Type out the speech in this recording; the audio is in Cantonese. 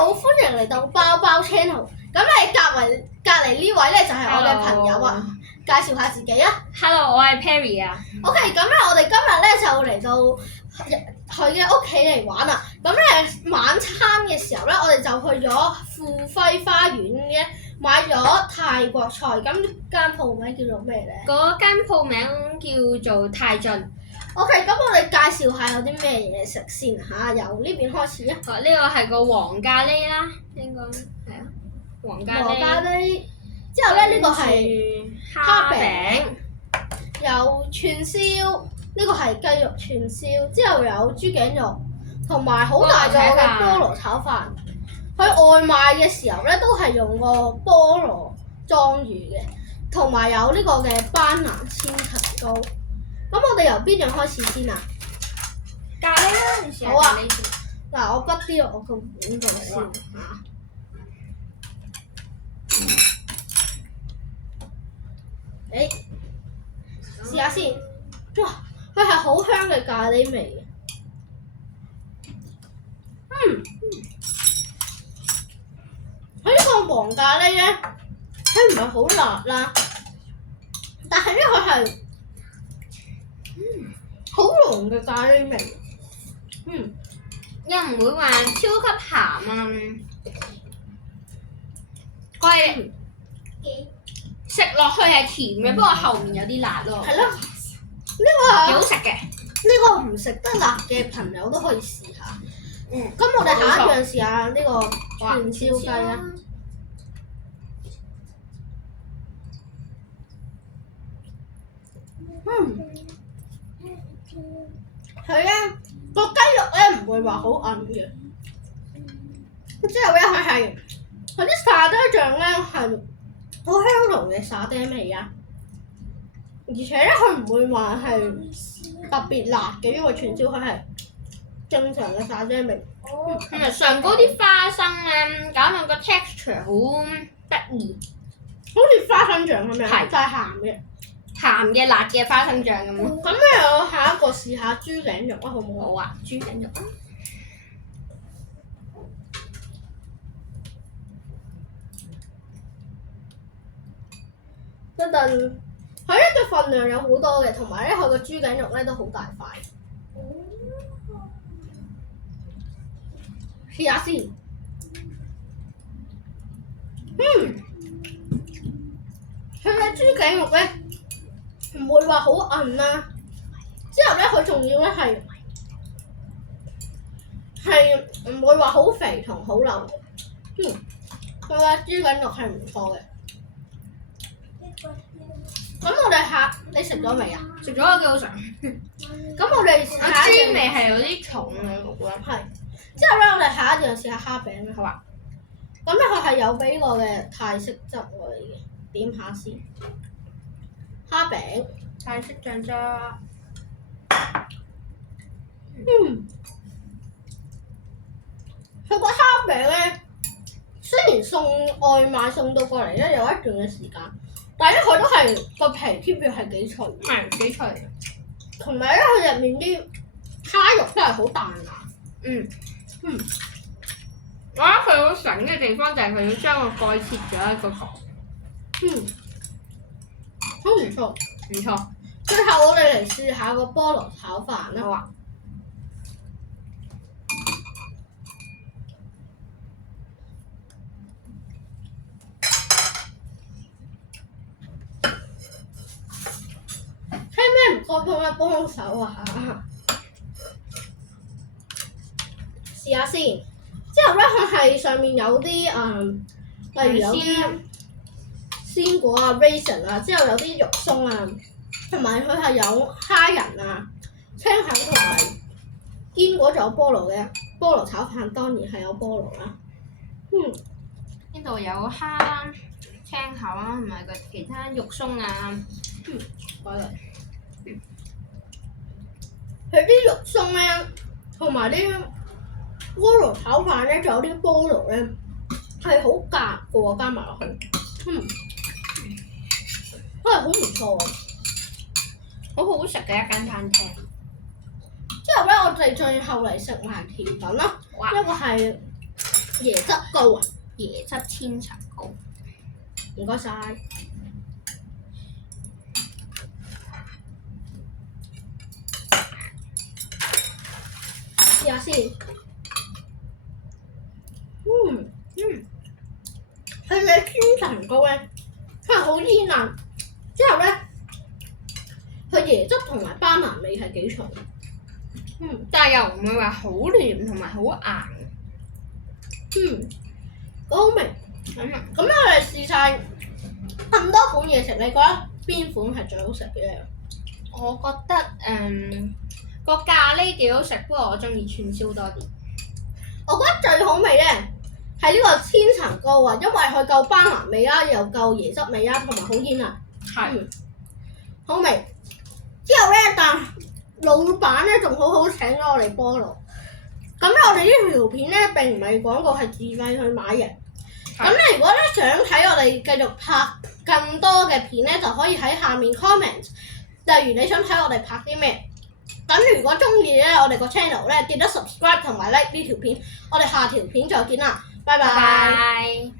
好，歡迎嚟到包包 channel。咁你隔離呢位咧就係我嘅朋友啊，介紹下自己啊。Hello， 我係 Perry 啊。OK，咁咧我哋今日咧就嚟到佢嘅屋企嚟玩啦。咁咧晚餐嘅時候咧，我哋就去咗富輝花園嘅買咗泰國菜。咁間鋪名叫做咩咧？嗰間鋪名叫做泰進。OK，咁我哋介紹下有啲咩嘢食先嚇，由呢邊開始啊。呢個係個黃咖喱啦，應該係啊，黃咖喱。之後咧呢個係蝦餅，有串燒，呢個係雞肉串燒，之後有豬頸肉，同埋好大個嘅菠蘿炒飯。佢外賣嘅時候咧都係用個菠蘿裝魚嘅，同埋有呢個嘅班蘭千層糕。咁我哋由邊樣開始先啊？咖喱啦，你試下好啊咖喱先。嗱，我滗啲落我個碗度先嚇。試下先。哇！佢係好香嘅咖喱味嘅。佢呢個黃咖喱咧，佢唔係好辣啦，但係咧佢係好濃嘅咖喱味。又唔會話超級鹹啊！佢係食落去係甜嘅，不過後面有啲辣咯。係咯，幾好食嘅。呢個唔食得辣嘅朋友都可以試下。咁我哋下一樣試下呢個串燒雞啦。佢咧個雞肉咧唔會話好韌嘅，之後咧佢啲沙爹醬咧係好香濃嘅沙爹味啊，而且咧佢唔會話係特別辣嘅，因為串燒佢係正常嘅沙爹味。同埋上高啲花生咧，搞到個 texture 好得意，好似花生醬咁樣，係就係鹹嘅。鹹嘅辣嘅花生醬咁咯。咁咧，我下一個試下豬頸肉啊，好唔好？好啊，豬頸肉啊！一陣佢咧嘅份量有好多嘅，同埋咧佢個豬頸肉咧都好大塊。試下先。佢嘅豬頸肉咧唔會話好韌啦，之後咧佢仲要咧係唔會話好肥同好腍。佢嘅豬頸肉係唔錯嘅。咁我哋你食咗未啊？食咗幾好食。咁我哋下一豬味係有啲重嘅，我覺得。係。之後咧，我哋下一樣試下蝦餅啦。好啊。咁咧，佢係有俾個嘅泰式汁我哋嘅，點下先。蝦餅。泰式醬汁。佢個蝦餅咧，雖然送外賣送到過嚟咧有一段嘅時間，但係咧佢都係個皮 keep 住係幾脆。係幾脆嘅。同埋咧，佢入面啲蝦肉都係好彈牙。我覺得佢好醒嘅地方就係佢要將個蓋切咗一個角。好唔錯。唔錯。最後我哋嚟試下個菠蘿炒飯啦。好啊。聽咩唔該幫手啊嚇！試下先。之後咧，佢係上面有啲例如有啲鮮果啊、raisin 啊，之後有啲肉鬆啊，同埋佢係有蝦仁啊、青口同埋堅果，仲有菠蘿嘅菠蘿炒飯，當然係有菠蘿啦。呢度有蝦、青口啊，同埋個其他肉鬆啊。佢啲肉鬆咧，同埋啲菠蘿炒飯咧，仲有啲菠蘿咧，係好夾嘅喎，加埋落去，都係好唔錯喎，好好食嘅一間餐廳。之後咧，我哋最後嚟食埋甜品啦，哇一個係椰汁糕啊！椰汁千層糕。唔該晒。試下先。佢嘅千層糕咧，佢係好煙韌，之後咧，佢椰汁同埋斑蘭味係幾重。但係又唔會話好黏同埋好硬。好好味。咁我哋試晒咁多款嘢食，你覺得邊款係最好食嘅咧？我覺得個咖喱幾好食，不過我中意串燒多啲。我覺得最好味咧係呢個千層糕啊，因為佢夠斑蘭味啦，又夠椰汁味啦，同埋好煙韌。係。好味。之後咧，但老闆咧仲好請咗我哋菠蘿。咁我哋呢條片咧並唔係廣告，係自費去買嘅。咁你如果咧想睇我哋繼續拍更多嘅片咧，就可以喺下面 comment。例如你想睇我哋拍啲咩？咁如果中意咧我哋個 channel 咧，記得 subscribe 同埋 like 呢條片。我哋下條片再見啦，拜拜。